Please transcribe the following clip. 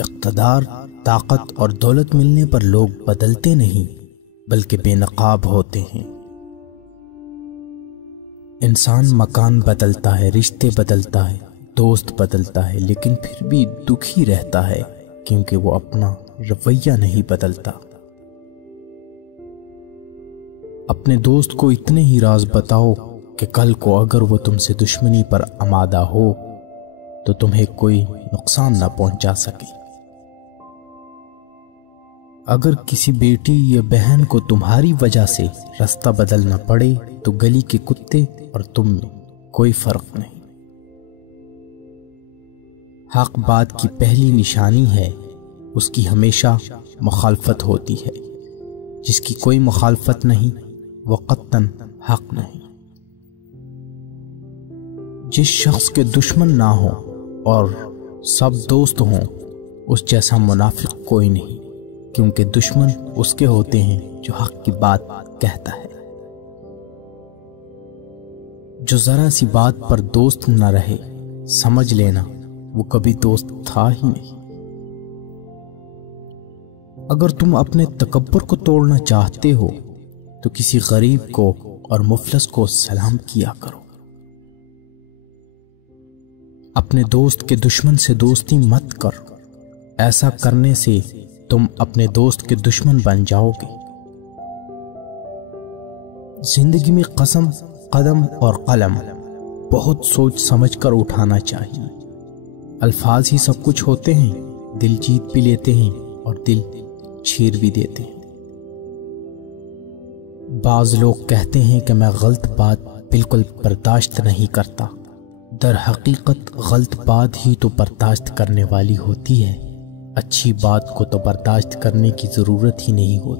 اقتدار، طاقت اور دولت ملنے پر لوگ بدلتے نہیں بلکہ بے نقاب ہوتے ہیں۔ انسان مکان بدلتا ہے، رشتے بدلتا ہے، دوست بدلتا ہے، لیکن پھر بھی دکھی رہتا ہے کیونکہ وہ اپنا رویہ نہیں بدلتا۔ اپنے دوست کو اتنے ہی راز بتاؤ کہ کل کو اگر وہ تم سے دشمنی پر آمادہ ہو تو تمہیں کوئی نقصان نہ پہنچا سکے۔ اگر کسی بیٹی یا بہن کو تمہاری وجہ سے راستہ بدلنا پڑے تو گلی کے کتے اور تم میں کوئی فرق نہیں۔ حق بات کی پہلی نشانی ہے، اس کی ہمیشہ مخالفت ہوتی ہے۔ جس کی کوئی مخالفت نہیں وہ قطعاً حق نہیں۔ جس شخص کے دشمن نہ ہو اور سب دوست ہوں اس جیسا منافق کوئی نہیں، کیونکہ دشمن اس کے ہوتے ہیں جو حق کی بات کہتا ہے۔ جو ذرا سی بات پر دوست نہ رہے سمجھ لینا وہ کبھی دوست تھا ہی نہیں۔ اگر تم اپنے تکبر کو توڑنا چاہتے ہو تو کسی غریب کو اور مفلس کو سلام کیا کرو۔ اپنے دوست کے دشمن سے دوستی مت کر، ایسا کرنے سے تم اپنے دوست کے دشمن بن جاؤ گے۔ زندگی میں قسم، قدم اور قلم بہت سوچ سمجھ کر اٹھانا چاہیے۔ الفاظ ہی سب کچھ ہوتے ہیں، دل جیت بھی لیتے ہیں اور دل چھیر بھی دیتے ہیں۔ بعض لوگ کہتے ہیں کہ میں غلط بات بالکل برداشت نہیں کرتا، در حقیقت غلط بات ہی تو برداشت کرنے والی ہوتی ہے، اچھی بات کو تو برداشت کرنے کی ضرورت ہی نہیں ہوتی۔